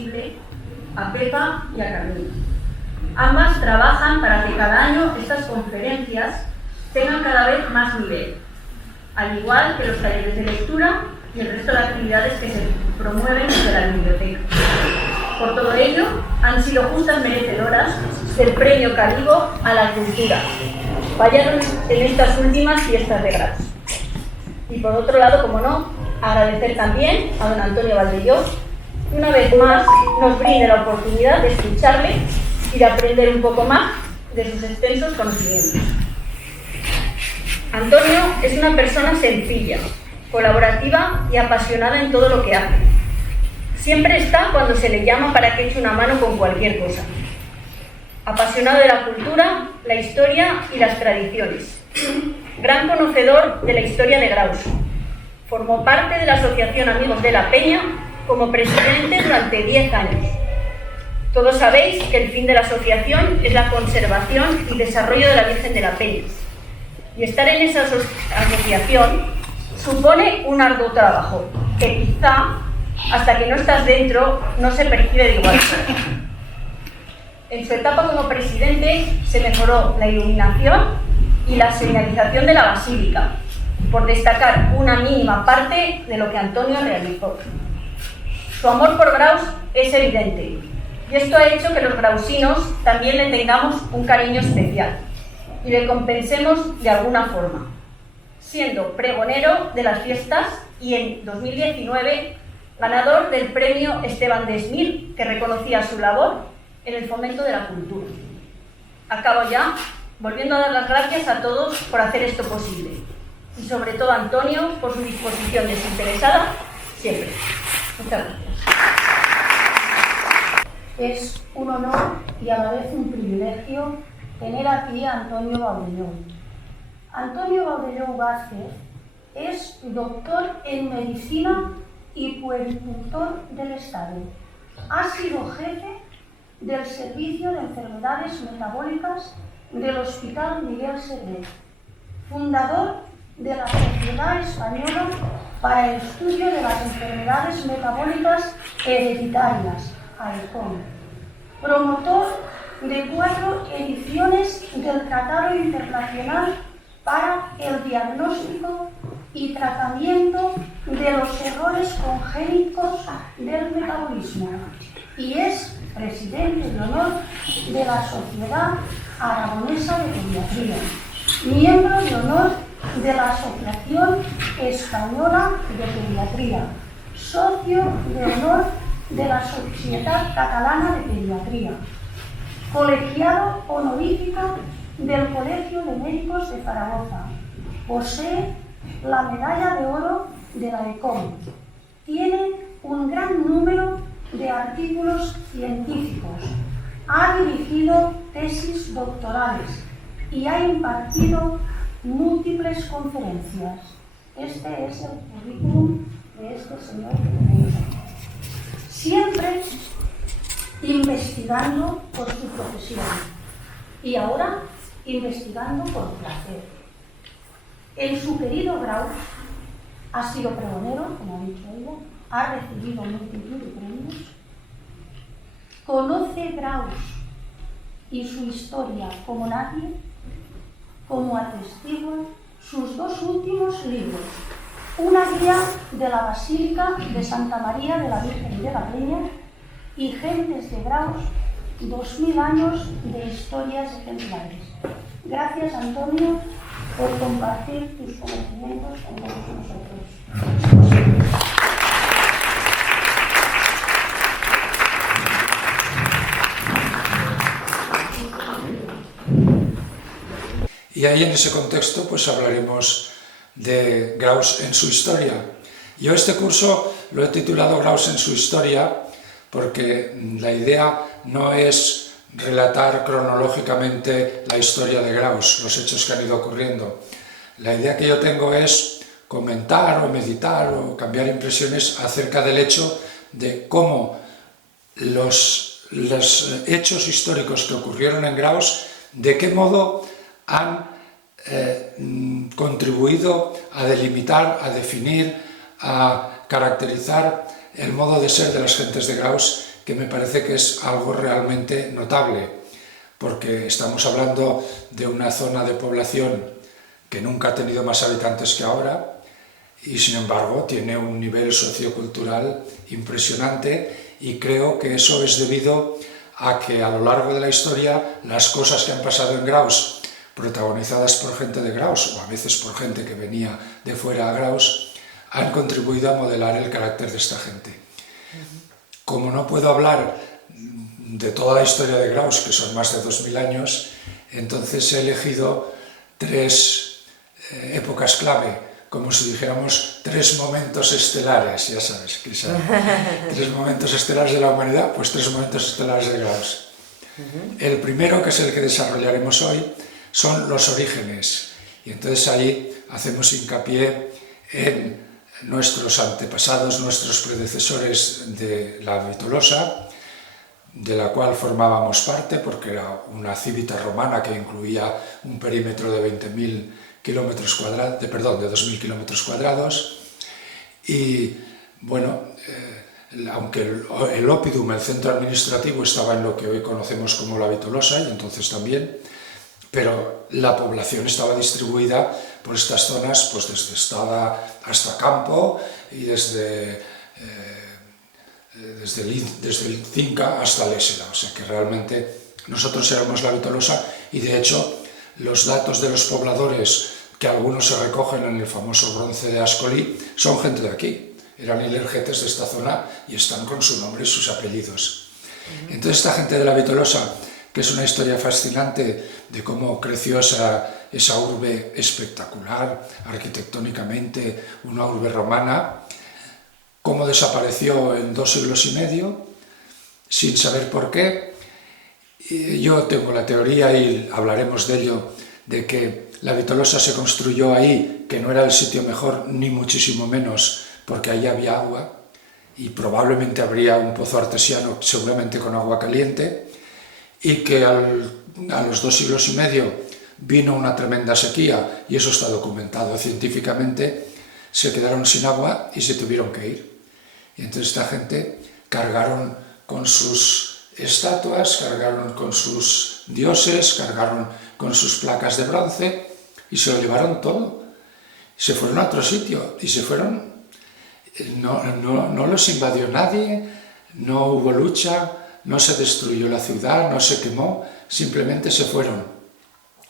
posible a Pepa y a Carmina. Ambas trabajan para que cada año estas conferencias tengan cada vez más nivel, al igual que los talleres de lectura y el resto de actividades que se promueven desde la biblioteca. Por todo ello, han sido justas merecedoras del Premio Calibo a la Cultura, fallaron en estas últimas fiestas de Graus. Y por otro lado, como no, agradecer también a don Antonio Valdelló, que una vez más nos brinde la oportunidad de escucharle y de aprender un poco más de sus extensos conocimientos. Antonio es una persona sencilla, colaborativa y apasionada en todo lo que hace. Siempre está cuando se le llama para que eche una mano con cualquier cosa. Apasionado de la cultura, la historia y las tradiciones. Gran conocedor de la historia de Graus. Formó parte de la Asociación Amigos de la Peña como presidente durante 10 años. Todos sabéis que el fin de la asociación es la conservación y desarrollo de la Virgen de la Peña. Y estar en esa asociación supone un arduo trabajo, que quizá, hasta que no estás dentro, no se percibe de igual forma. En su etapa como presidente se mejoró la iluminación y la señalización de la basílica, por destacar una mínima parte de lo que Antonio realizó. Su amor por Graus es evidente, y esto ha hecho que los grausinos también le tengamos un cariño especial y le compensemos de alguna forma, siendo pregonero de las fiestas y en 2019 ganador del premio Esteban de Esmir, que reconocía su labor en el fomento de la cultura. Acabo ya volviendo a dar las gracias a todos por hacer esto posible y sobre todo a Antonio por su disposición desinteresada siempre. Muchas gracias. Es un honor y a la vez un privilegio tener aquí a Antonio Valdelló. Antonio Valdelló Vázquez es doctor en medicina y puericultor del Estado. Ha sido jefe del Servicio de Enfermedades Metabólicas del Hospital Miguel Servet, fundador de la Sociedad Española para el Estudio de las Enfermedades Metabólicas Hereditarias, AECOM, promotor de 4 ediciones del Tratado Internacional para el Diagnóstico y Tratamiento de los Errores Congénitos del Metabolismo, y es presidente de honor de la Sociedad Aragonesa de Pediatría, miembro de honor de la Asociación Española de Pediatría, socio de honor de la Sociedad Catalana de Pediatría, colegiado honorífico del Colegio de Médicos de Zaragoza, posee la medalla de oro de la ECOM, tiene un gran número de artículos científicos, ha dirigido tesis doctorales y ha impartido múltiples conferencias. Este es el currículum de este señor que tenéis aquí. Siempre investigando por su profesión y ahora investigando por placer. En su querido Graus ha sido pregonero, como ha dicho ella, ha recibido multitud de premios, conoce Graus y su historia como nadie, como atestiguan sus 2 últimos libros, una guía de la Basílica de Santa María de la Virgen de la Peña y Gentes de Graus, 2000 años de historias ejemplares. Gracias, Antonio, por compartir tus conocimientos con todos nosotros. Y ahí en ese contexto pues hablaremos de Graus en su historia. Yo este curso lo he titulado Graus en su historia porque la idea no es relatar cronológicamente la historia de Graus, los hechos que han ido ocurriendo. La idea que yo tengo es comentar o meditar o cambiar impresiones acerca del hecho de cómo los hechos históricos que ocurrieron en Graus, de qué modo han contribuido a delimitar, a definir, a caracterizar el modo de ser de las gentes de Graus, que me parece que es algo realmente notable, porque estamos hablando de una zona de población que nunca ha tenido más habitantes que ahora y sin embargo tiene un nivel sociocultural impresionante, y creo que eso es debido a que a lo largo de la historia las cosas que han pasado en Graus, protagonizadas por gente de Graus o a veces por gente que venía de fuera a Graus, han contribuido a modelar el carácter de esta gente. Como no puedo hablar de toda la historia de Graus, que son más de 2000 años, entonces he elegido 3 épocas clave, como si dijéramos 3 momentos estelares, ya sabes, que son 3 momentos estelares de la humanidad, pues 3 momentos estelares de Graus. El primero, que es el que desarrollaremos hoy, son los orígenes, y entonces ahí hacemos hincapié en nuestros antepasados, nuestros predecesores de la Vitolosa, de la cual formábamos parte, porque era una civita romana que incluía un perímetro de 20.000 kilómetros cuadrados, de 2.000 kilómetros cuadrados, y bueno, aunque el Oppidum, el centro administrativo, estaba en lo que hoy conocemos como la Vitolosa, y entonces también, pero la población estaba distribuida por estas zonas, pues desde Estada hasta Campo, y desde el Cinca hasta Lésela, o sea que realmente nosotros éramos la Vitolosa, y de hecho los datos de los pobladores, que algunos se recogen en el famoso bronce de Ascoli, son gente de aquí, eran ilergetes de esta zona y están con su nombre y sus apellidos. Entonces esta gente de la Vitolosa, que es una historia fascinante de cómo creció esa urbe espectacular, arquitectónicamente, una urbe romana, cómo desapareció en 2 siglos y medio, sin saber por qué. Yo tengo la teoría, y hablaremos de ello, de que la Vitolosa se construyó ahí, que no era el sitio mejor, ni muchísimo menos, porque ahí había agua, y probablemente habría un pozo artesiano, seguramente con agua caliente, y que a los 2 siglos y medio vino una tremenda sequía, y eso está documentado científicamente, se quedaron sin agua y se tuvieron que ir. Y entonces esta gente cargaron con sus estatuas, cargaron con sus dioses, cargaron con sus placas de bronce y se lo llevaron todo. Se fueron a otro sitio y se fueron. No los invadió nadie, no hubo lucha, no se destruyó la ciudad, no se quemó, simplemente se fueron.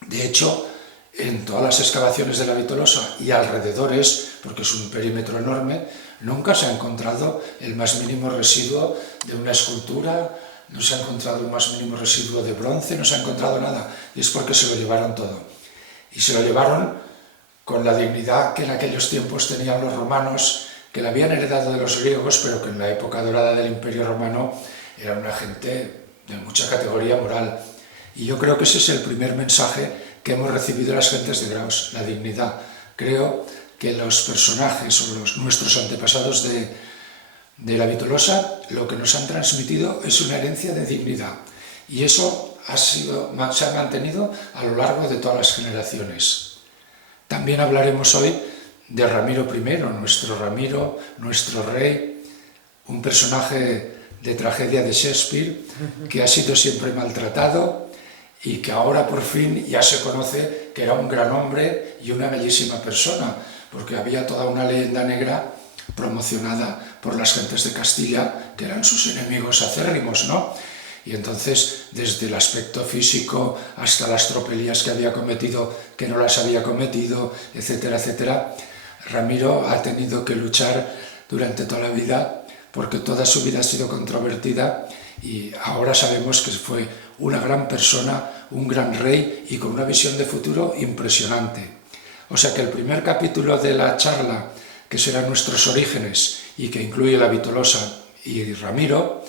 De hecho, en todas las excavaciones de la Vitolosa y alrededores, porque es un perímetro enorme, nunca se ha encontrado el más mínimo residuo de una escultura, no se ha encontrado el más mínimo residuo de bronce, no se ha encontrado nada, y es porque se lo llevaron todo. Y se lo llevaron con la dignidad que en aquellos tiempos tenían los romanos, que la habían heredado de los griegos, pero que en la época dorada del Imperio Romano era una gente de mucha categoría moral. Y yo creo que ese es el primer mensaje que hemos recibido las gentes de Graus, la dignidad. Creo que los personajes o nuestros antepasados de la Vitolosa lo que nos han transmitido es una herencia de dignidad, y eso se ha mantenido a lo largo de todas las generaciones. También hablaremos hoy de Ramiro I, nuestro Ramiro, nuestro rey, un personaje de tragedia de Shakespeare que ha sido siempre maltratado y que ahora por fin ya se conoce que era un gran hombre y una bellísima persona, porque había toda una leyenda negra promocionada por las gentes de Castilla, que eran sus enemigos acérrimos, ¿no? Y entonces, desde el aspecto físico hasta las tropelías que había cometido, que no las había cometido, etcétera, etcétera, Ramiro ha tenido que luchar durante toda la vida, porque toda su vida ha sido controvertida, y ahora sabemos que fue una gran persona, un gran rey, y con una visión de futuro impresionante. O sea que el primer capítulo de la charla, que serán nuestros orígenes y que incluye la Vitolosa y Ramiro,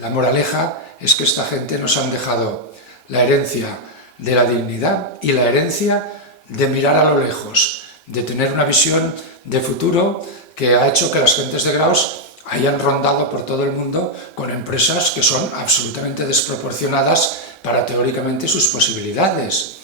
la moraleja es que esta gente nos han dejado la herencia de la dignidad y la herencia de mirar a lo lejos, de tener una visión de futuro que ha hecho que las gentes de Graus hayan rondado por todo el mundo con empresas que son absolutamente desproporcionadas para teóricamente sus posibilidades.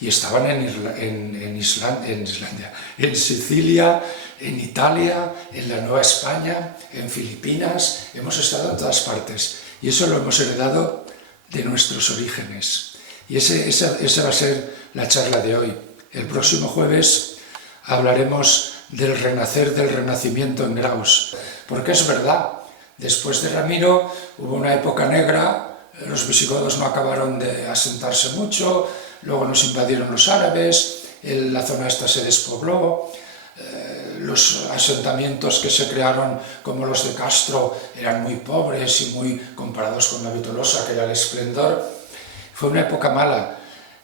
y estaban en Islandia, en Sicilia, en Italia, en la Nueva España, en Filipinas, hemos estado en todas partes y eso lo hemos heredado de nuestros orígenes. Y esa va a ser la charla de hoy. El próximo jueves hablaremos del renacer, del renacimiento en Graus, porque es verdad, después de Ramiro hubo una época negra, los visigodos no acabaron de asentarse mucho, luego nos invadieron los árabes, la zona esta se despobló, los asentamientos que se crearon como los de Castro eran muy pobres y muy comparados con la Vitolosa, que era el esplendor. Fue una época mala,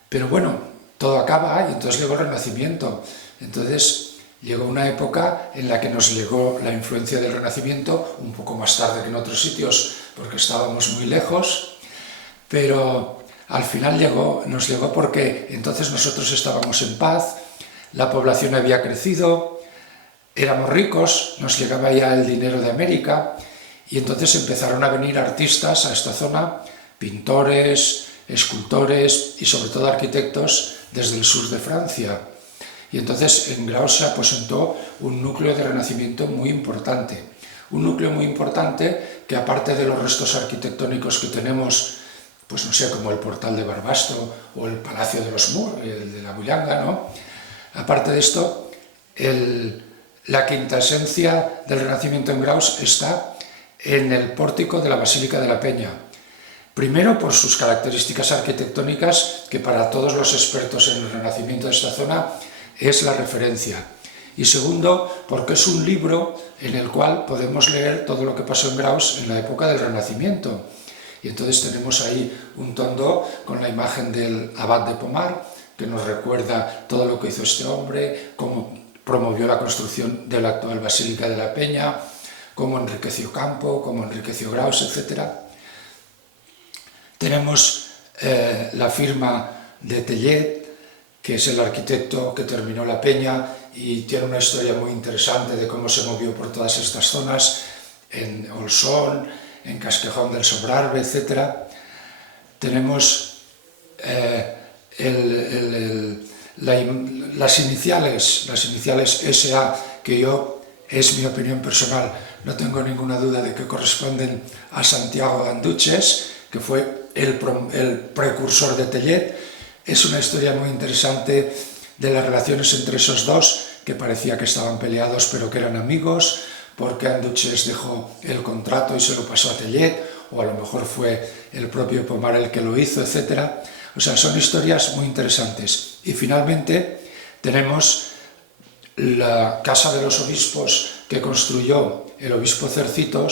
pero bueno, todo acaba y entonces llegó el Renacimiento. Entonces llegó una época en la que nos llegó la influencia del Renacimiento, un poco más tarde que en otros sitios, porque estábamos muy lejos, pero al final nos llegó porque entonces nosotros estábamos en paz, la población había crecido, éramos ricos, nos llegaba ya el dinero de América y entonces empezaron a venir artistas a esta zona, pintores, escultores y sobre todo arquitectos desde el sur de Francia. Y entonces en Graus se aposentó un núcleo de renacimiento muy importante. Un núcleo muy importante que aparte de los restos arquitectónicos que tenemos, pues no sé, como el portal de Barbastro o el Palacio de los Mur, el de la Bullanga, ¿no? Aparte de esto, la quinta esencia del Renacimiento en Graus está en el pórtico de la Basílica de la Peña. Primero, por sus características arquitectónicas, que para todos los expertos en el Renacimiento de esta zona es la referencia. Y segundo, porque es un libro en el cual podemos leer todo lo que pasó en Graus en la época del Renacimiento. Y entonces tenemos ahí un tondó con la imagen del abad de Pomar, que nos recuerda todo lo que hizo este hombre, cómo promovió la construcción de la actual Basílica de la Peña, cómo enriqueció Campo, cómo enriqueció Graus, etc. Tenemos la firma de Tellet, que es el arquitecto que terminó la Peña y tiene una historia muy interesante de cómo se movió por todas estas zonas, en Olsón, en Casquejón del Sobrarbe, etc. Tenemos las iniciales SA, que es mi opinión personal, no tengo ninguna duda de que corresponden a Santiago Ganduches, que fue el precursor de Tellet. Es una historia muy interesante de las relaciones entre esos dos, que parecía que estaban peleados pero que eran amigos, porque Ganduches dejó el contrato y se lo pasó a Tellet, o a lo mejor fue el propio Pomar el que lo hizo, etc. O sea, son historias muy interesantes. Y finalmente tenemos la Casa de los Obispos que construyó el obispo Cercito,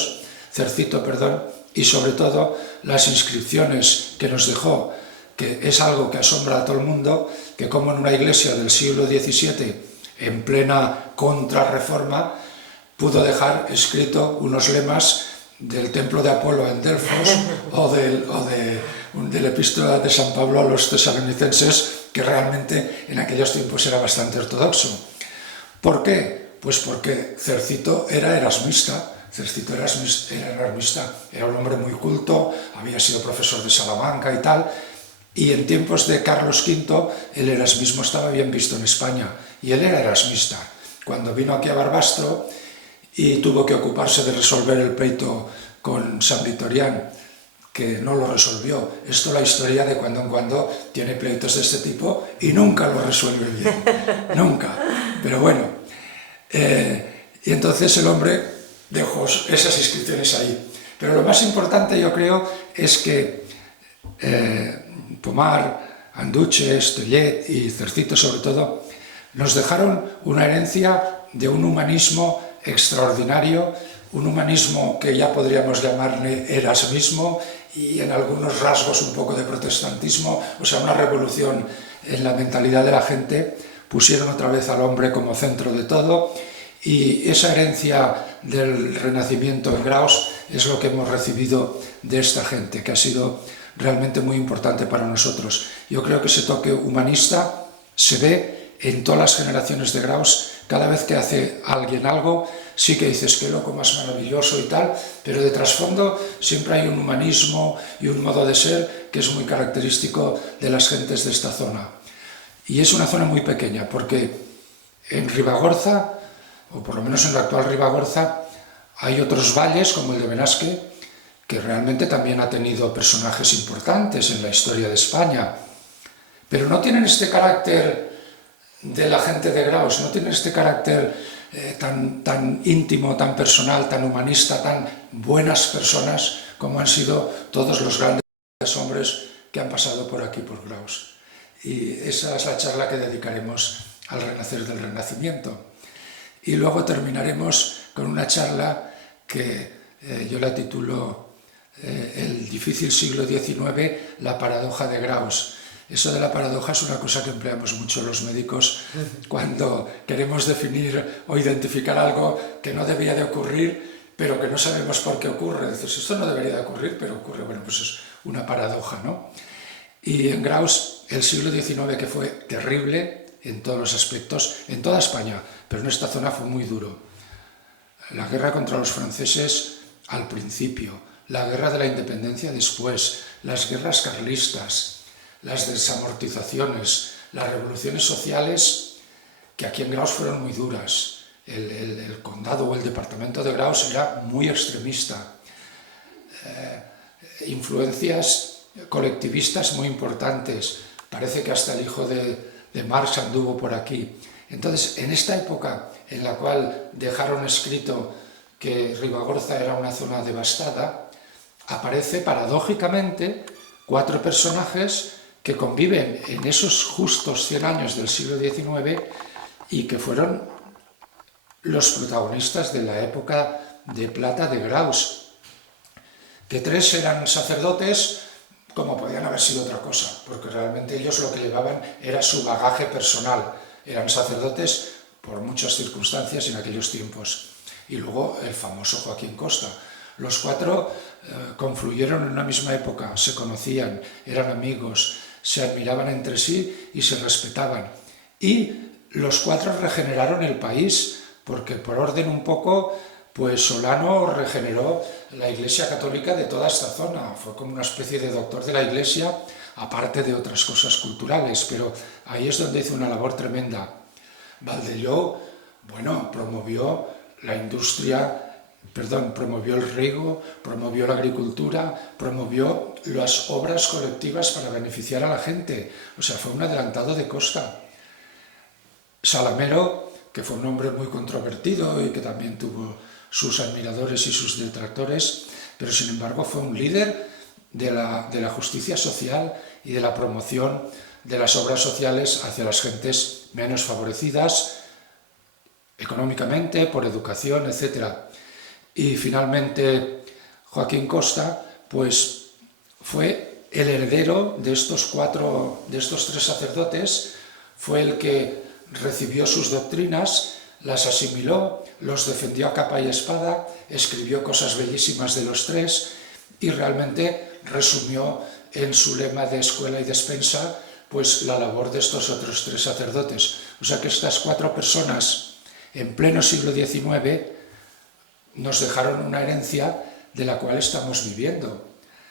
y sobre todo las inscripciones que nos dejó, que es algo que asombra a todo el mundo, que como en una iglesia del siglo XVII, en plena contrarreforma, pudo dejar escrito unos lemas del templo de Apolo en Delfos o de la epístola de San Pablo a los tesalonicenses, que realmente en aquellos tiempos era bastante ortodoxo. ¿Por qué? Pues porque Cercito era erasmista. Era un hombre muy culto, había sido profesor de Salamanca y tal, y en tiempos de Carlos V el erasmismo estaba bien visto en España, y él era erasmista. Cuando vino aquí a Barbastro y tuvo que ocuparse de resolver el pleito con San Victorián, que no lo resolvió. Esto la historia de cuando en cuando tiene pleitos de este tipo y nunca lo resuelve bien, nunca. Pero bueno, y entonces el hombre dejó esas inscripciones ahí. Pero lo más importante, yo creo, es que Pomar, Ganduches, Tellet y Cercito, sobre todo, nos dejaron una herencia de un humanismo extraordinario, un humanismo que ya podríamos llamarle erasmismo y en algunos rasgos un poco de protestantismo, o sea, una revolución en la mentalidad de la gente. Pusieron otra vez al hombre como centro de todo, y esa herencia del Renacimiento en Graus es lo que hemos recibido de esta gente, que ha sido realmente muy importante para nosotros. Yo creo que ese toque humanista se ve en todas las generaciones de Graus. Cada vez que hace alguien algo, sí que dices qué loco más maravilloso y tal, pero de trasfondo siempre hay un humanismo y un modo de ser que es muy característico de las gentes de esta zona. Y es una zona muy pequeña, porque en Ribagorza, o por lo menos en la actual Ribagorza, hay otros valles, como el de Benasque, que realmente también ha tenido personajes importantes en la historia de España, pero no tienen este carácter de la gente de Graus, no tienen este carácter tan íntimo, tan personal, tan humanista, tan buenas personas como han sido todos los grandes hombres que han pasado por aquí, por Graus. Y esa es la charla que dedicaremos al renacer del Renacimiento. Y luego terminaremos con una charla que yo la titulo El difícil siglo XIX, la paradoja de Graus. Eso de la paradoja es una cosa que empleamos mucho los médicos cuando queremos definir o identificar algo que no debía de ocurrir, pero que no sabemos por qué ocurre. Dices, esto no debería de ocurrir, pero ocurre. Bueno, pues es una paradoja, ¿no? Y en Graus, el siglo XIX, que fue terrible en todos los aspectos, en toda España, pero en esta zona fue muy duro. La guerra contra los franceses al principio, la guerra de la independencia después, las guerras carlistas, las desamortizaciones, las revoluciones sociales, que aquí en Graus fueron muy duras. El condado o el departamento de Graus era muy extremista. Influencias colectivistas muy importantes. Parece que hasta el hijo de Marx anduvo por aquí. Entonces, en esta época en la cual dejaron escrito que Ribagorza era una zona devastada, aparece paradójicamente 4 personajes que conviven en esos justos 100 años del siglo XIX y que fueron los protagonistas de la época de plata de Graus. Que 3 eran sacerdotes, como podían haber sido otra cosa, porque realmente ellos lo que llevaban era su bagaje personal. Eran sacerdotes por muchas circunstancias en aquellos tiempos. Y luego el famoso Joaquín Costa. Los 4 confluyeron en una misma época, se conocían, eran amigos, se admiraban entre sí y se respetaban. Y los 4 regeneraron el país, porque por orden un poco, pues Solano regeneró la Iglesia Católica de toda esta zona. Fue como una especie de doctor de la Iglesia, aparte de otras cosas culturales, pero ahí es donde hizo una labor tremenda. Valdelló, bueno, promovió la industria, promovió el riego, promovió la agricultura, promovió las obras colectivas para beneficiar a la gente. O sea, fue un adelantado de Costa. Salamero, que fue un hombre muy controvertido y que también tuvo sus admiradores y sus detractores, pero sin embargo fue un líder de la justicia social y de la promoción de las obras sociales hacia las gentes menos favorecidas económicamente, por educación, etc. Y finalmente Joaquín Costa, pues fue el heredero de estos 3 sacerdotes, fue el que recibió sus doctrinas, las asimiló, los defendió a capa y espada, escribió cosas bellísimas de los 3 y realmente resumió en su lema de escuela y despensa pues la labor de estos otros 3 sacerdotes. O sea que estas 4 personas en pleno siglo XIX nos dejaron una herencia de la cual estamos viviendo.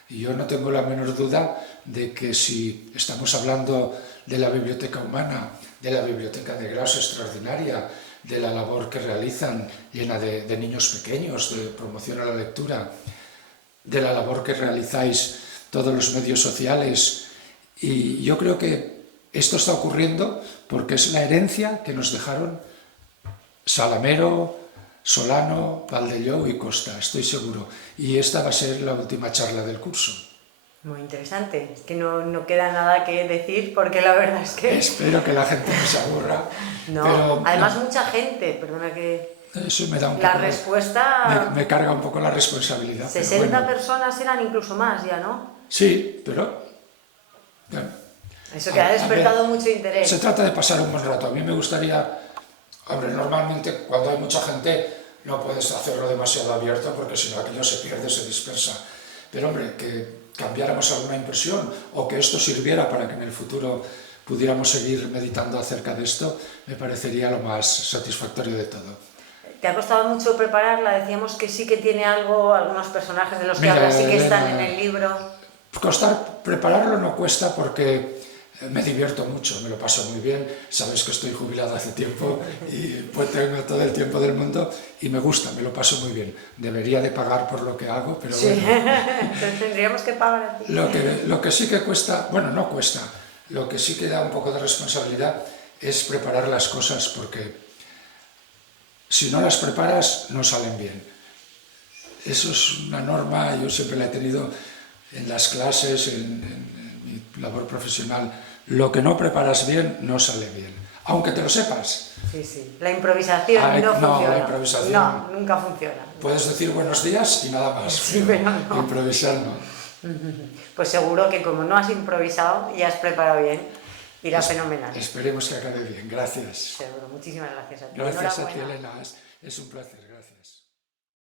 Y yo no tengo la menor duda de que si estamos hablando de la biblioteca humana, de la biblioteca de Graus extraordinaria, de la labor que realizan llena de niños pequeños, de promoción a la lectura, de la labor que realizáis todos los medios sociales. Y yo creo que esto está ocurriendo porque es la herencia que nos dejaron Salamero, Solano, Valdelló y Costa, estoy seguro. Y esta va a ser la última charla del curso. Muy interesante, es que no queda nada que decir porque la verdad es que... Espero que la gente no se aburra. No, pero, además mucha gente, perdona que... Eso me da un la poco... respuesta... Me carga un poco la responsabilidad. 60 bueno. personas eran incluso más ya, ¿no? Sí, pero... Bueno, eso que ha despertado mucho interés. Se trata de pasar un buen rato. A mí me gustaría... Hombre, normalmente cuando hay mucha gente no puedes hacerlo demasiado abierto porque si no aquello se pierde, se dispersa. Pero hombre, que cambiáramos alguna impresión o que esto sirviera para que en el futuro pudiéramos seguir meditando acerca de esto, me parecería lo más satisfactorio de todo. ¿Te ha costado mucho prepararla? Decíamos que sí que tiene algo, algunos personajes de los que hablas sí que están en el libro. Prepararlo no cuesta porque Me divierto mucho, me lo paso muy bien, sabes que estoy jubilado hace tiempo y pues tengo todo el tiempo del mundo y me gusta, me lo paso muy bien. Debería de pagar por lo que hago, pero Sí. bueno. Entonces tendríamos que pagar a ti. Lo que sí que cuesta, bueno, no cuesta, lo que sí que da un poco de responsabilidad es preparar las cosas, porque si no las preparas no salen bien. Eso es una norma, yo siempre la he tenido en las clases, en mi labor profesional. Lo que no preparas bien no sale bien, aunque te lo sepas. Sí, sí. La improvisación no funciona. La improvisación no, nunca funciona. Puedes decir buenos días y nada más. Sí, pero no. Improvisar no. Pues seguro que como no has improvisado y has preparado bien, irá fenomenal. Esperemos que acabe bien. Gracias. Seguro. Muchísimas gracias a ti. Gracias a ti, Enhorabuena. Elena. Es un placer. Gracias.